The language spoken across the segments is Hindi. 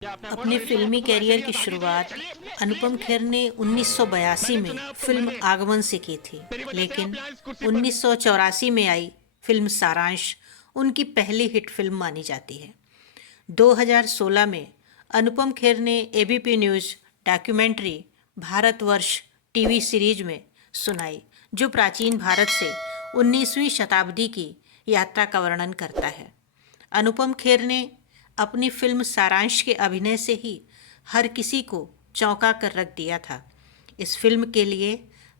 अपने फिल्मी कैरियर की शुरुआत अनुपम खेर ने 1982 में फिल्म आगमन से की थी, लेकिन 1984 में आई फिल्म सारांश उनकी पहली हिट फिल्म मानी जाती है। 2016 में अनुपम खेर ने ABP news documentary Bharatvarsh TV series में सुनाई, जो प्राचीन भारत से 19वीं शताब्दी की यात्रा का वर्णन करता है। अनुपम खेर ने अपनी फिल्म सारांश के अभिनय से ही हर किसी को चौंका कर रख दिया था। इस फिल्म के लिए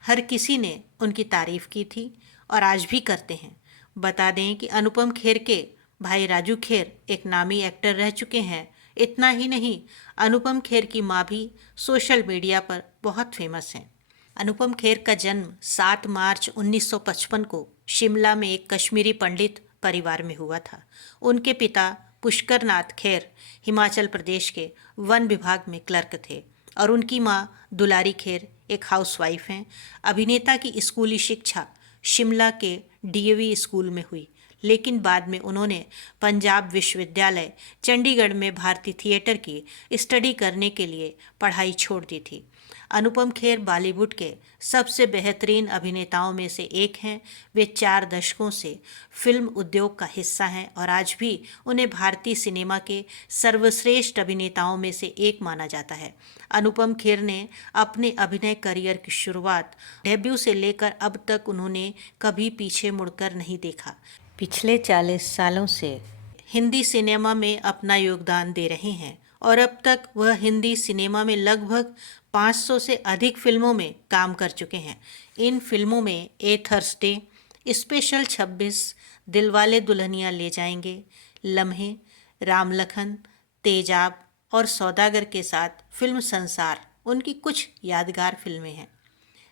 हर किसी ने उनकी तारीफ की थी और आज भी करते हैं। बता दें कि अनुपम खेर के भाई राजू खेर एक नामी एक्टर रह चुके हैं। इतना ही नहीं, अनुपम खेर की माँ भी सोशल मीडिया पर बहुत फेमस हैं। अनुपम खेर का जन्म 7 मार्च 1955 को शिमला में एक कश्मीरी पंडित परिवार में हुआ था। उनके पिता पुष्कर नाथ खेर हिमाचल प्रदेश के वन विभाग में क्लर्क थे और उनकी मां दुलारी खेर एक हाउसवाइफ हैं। अभिनेता की स्कूली शिक्षा शिमला के डीएवी स्कूल में हुई, लेकिन बाद में उन्होंने पंजाब विश्वविद्यालय चंडीगढ़ में भारतीय थिएटर की स्टडी करने के लिए पढ़ाई छोड़ दी थी। अनुपम खेर बॉलीवुड के सबसे बेहतरीन अभिनेताओं में से एक हैं। वे 4 दशकों से फिल्म उद्योग का हिस्सा हैं और आज भी उन्हें भारतीय सिनेमा के सर्वश्रेष्ठ अभिनेताओं में से एक माना जाता है। अनुपम खेर ने अपने अभिनय करियर की शुरुआत डेब्यू से लेकर अब तक उन्होंने कभी पीछे मुड़कर नहीं देखा। पिछले 40 सालों से हिंदी सिनेमा में अपना योगदान दे रहे हैं और अब तक वह हिंदी सिनेमा में लगभग 500 से अधिक फिल्मों में काम कर चुके हैं। इन फिल्मों में ए थर्सडे, स्पेशल 26, दिलवाले दुल्हनिया ले जाएंगे, लम्हे, राम लखन, तेजाब और सौदागर के साथ फिल्म संसार उनकी कुछ यादगार फिल्में हैं।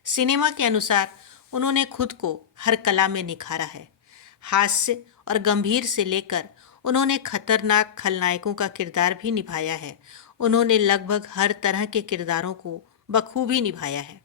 सिनेमा के अनुसार उन्होंने खुद को हर कला में निखारा है। हास्य और गंभीर से लेकर उन्होंने खतरनाक खलनायकों का किरदार भी निभाया है। उन्होंने लगभग हर तरह के किरदारों को बखूबी निभाया है।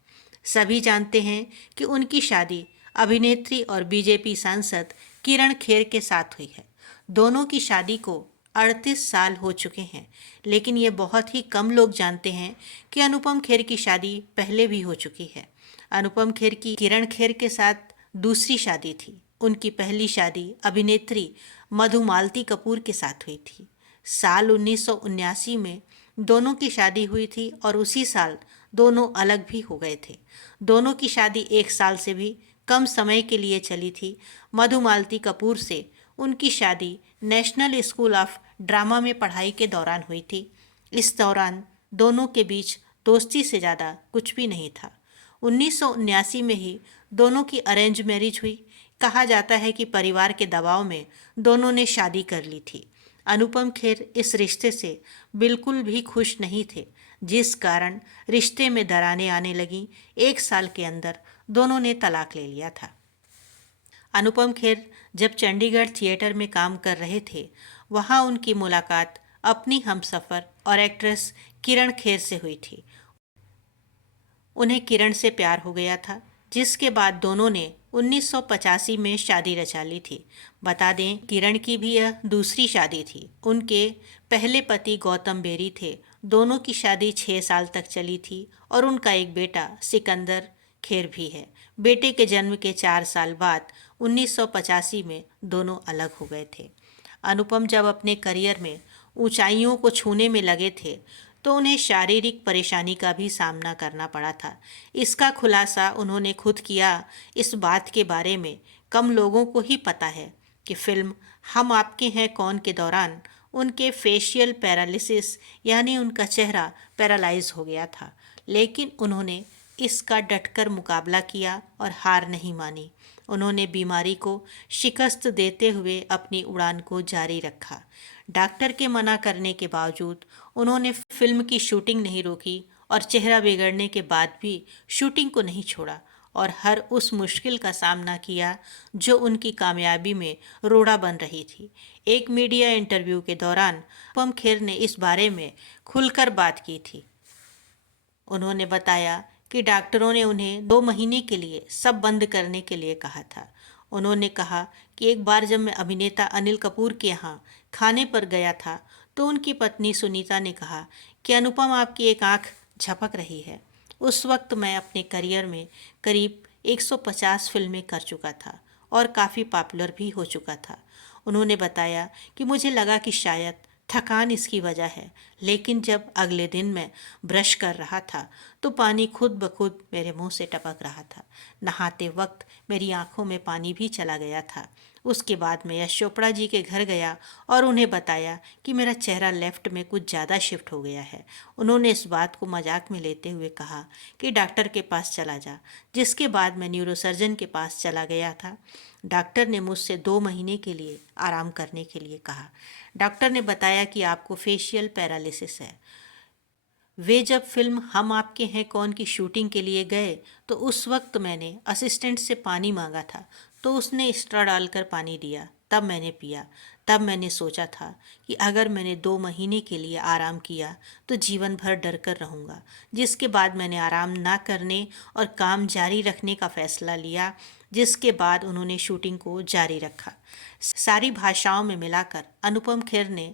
सभी जानते हैं कि उनकी शादी अभिनेत्री और बीजेपी सांसद किरण खेर के साथ हुई है। दोनों की शादी को 38 साल हो चुके हैं, लेकिन ये बहुत ही कम लोग जानते हैं कि अनुपम खेर की शादी पहले भी हो चुकी है। अनुपम खेर की किरण खेर के साथ दूसरी शादी थी। उनकी पहली शादी अभिनेत्री मधुमालती कपूर के साथ हुई थी। साल 1979 में दोनों की शादी हुई थी और उसी साल दोनों अलग भी हो गए थे। दोनों की शादी 1 साल से भी कम समय के लिए चली थी। मधुमालती कपूर से उनकी शादी नेशनल स्कूल ऑफ ड्रामा में पढ़ाई के दौरान हुई थी। इस दौरान दोनों के बीच दोस्ती से ज़्यादा कुछ भी नहीं था। 1979 में ही दोनों की अरेंज मैरिज हुई। कहा जाता है कि परिवार के दबाव में दोनों ने शादी कर ली थी। अनुपम खेर इस रिश्ते से बिल्कुल भी खुश नहीं थे, जिस कारण रिश्ते में दरारें आने लगीं। 1 साल के अंदर दोनों ने तलाक ले लिया था। अनुपम खेर जब चंडीगढ़ थिएटर में काम कर रहे थे, वहाँ उनकी मुलाकात अपनी हमसफ़र और एक्ट्रेस किरण खेर से हुई थी। उन्हें किरण से प्यार हो गया था, जिसके बाद दोनों ने 1985 में शादी रचा ली थी। बता दें, किरण की भी यह दूसरी शादी थी। उनके पहले पति गौतम बेरी थे। दोनों की शादी 6 साल तक चली थी और उनका एक बेटा सिकंदर खेर भी है। बेटे के जन्म के 4 साल बाद 1985 में दोनों अलग हो गए थे। अनुपम जब अपने करियर में ऊंचाइयों को छूने में लगे थे, तो उन्हें शारीरिक परेशानी का भी सामना करना पड़ा था। इसका खुलासा उन्होंने खुद किया। इस बात के बारे में कम लोगों को ही पता है कि फिल्म हम आपके हैं कौन के दौरान उनके फेशियल पैरालिसिस यानी उनका चेहरा पैरालाइज हो गया था, लेकिन उन्होंने इसका डटकर मुकाबला किया और हार नहीं मानी। उन्होंने बीमारी को शिकस्त देते हुए अपनी उड़ान को जारी रखा। डॉक्टर के मना करने के बावजूद उन्होंने फिल्म की शूटिंग नहीं रोकी और चेहरा बिगड़ने के बाद भी शूटिंग को नहीं छोड़ा और हर उस मुश्किल का सामना किया जो उनकी कामयाबी में रोड़ा बन रही थी। एक मीडिया इंटरव्यू के दौरान अनुपम खेर ने इस बारे में खुलकर बात की थी। उन्होंने बताया कि डॉक्टरों ने उन्हें 2 महीने के लिए सब बंद करने के लिए कहा था। उन्होंने कहा कि एक बार जब मैं अभिनेता अनिल कपूर के यहाँ खाने पर गया था तो उनकी पत्नी सुनीता ने कहा कि अनुपम, आपकी एक आंख झपक रही है। उस वक्त मैं अपने करियर में करीब 150 फिल्में कर चुका था और काफ़ी पॉपुलर भी हो चुका था। उन्होंने बताया कि मुझे लगा कि शायद थकान इसकी वजह है, लेकिन जब अगले दिन मैं ब्रश कर रहा था तो पानी खुद ब खुद मेरे मुंह से टपक रहा था। नहाते वक्त मेरी आंखों में पानी भी चला गया था। उसके बाद मैं यश चोपड़ा जी के घर गया और उन्हें बताया कि मेरा चेहरा लेफ्ट में कुछ ज़्यादा शिफ्ट हो गया है। उन्होंने इस बात को मजाक में लेते हुए कहा कि डॉक्टर के पास चला जा, जिसके बाद मैं न्यूरोसर्जन के पास चला गया था। डॉक्टर ने मुझसे 2 महीने के लिए आराम करने के लिए कहा। डॉक्टर ने बताया कि आपको फेशियल पैरालिसिस है। वे जब फिल्म हम आपके हैं कौन की शूटिंग के लिए गए तो उस वक्त मैंने असिस्टेंट से पानी मांगा था, तो उसने स्ट्रॉ डालकर पानी दिया, तब मैंने पिया। तब मैंने सोचा था कि अगर मैंने 2 महीने के लिए आराम किया तो जीवन भर डर कर रहूँगा। जिसके बाद मैंने आराम ना करने और काम जारी रखने का फैसला लिया, जिसके बाद उन्होंने शूटिंग को जारी रखा। सारी भाषाओं में मिलाकर अनुपम खेर ने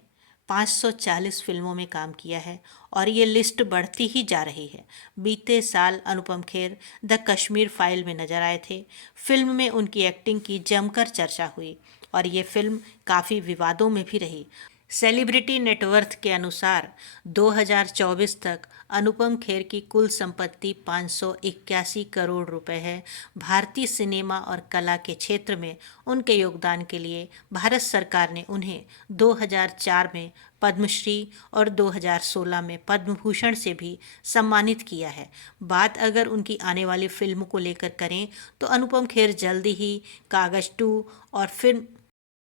540 फिल्मों में काम किया है और ये लिस्ट बढ़ती ही जा रही है। बीते साल अनुपम खेर द कश्मीर फाइल में नजर आए थे। फिल्म में उनकी एक्टिंग की जमकर चर्चा हुई और ये फिल्म काफ़ी विवादों में भी रही। सेलिब्रिटी नेटवर्थ के अनुसार 2024 तक अनुपम खेर की कुल संपत्ति 581 करोड़ रुपए है। भारतीय सिनेमा और कला के क्षेत्र में उनके योगदान के लिए भारत सरकार ने उन्हें 2004 में पद्मश्री और 2016 में पद्म भूषण से भी सम्मानित किया है। बात अगर उनकी आने वाली फिल्म को लेकर करें तो अनुपम खेर जल्दी ही कागज 2 और फिल्म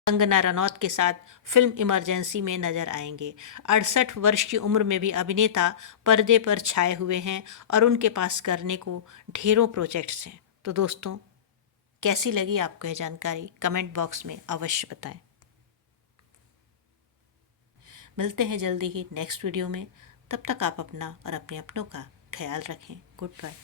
कंगना रनौत के साथ फिल्म इमरजेंसी में नजर आएंगे। 68 वर्ष की उम्र में भी अभिनेता पर्दे पर छाए हुए हैं और उनके पास करने को ढेरों प्रोजेक्ट्स हैं। तो दोस्तों, कैसी लगी आपको यह जानकारी कमेंट बॉक्स में अवश्य बताएं। मिलते हैं जल्दी ही नेक्स्ट वीडियो में। तब तक आप अपना और अपने अपनों का ख्याल रखें। Good bye.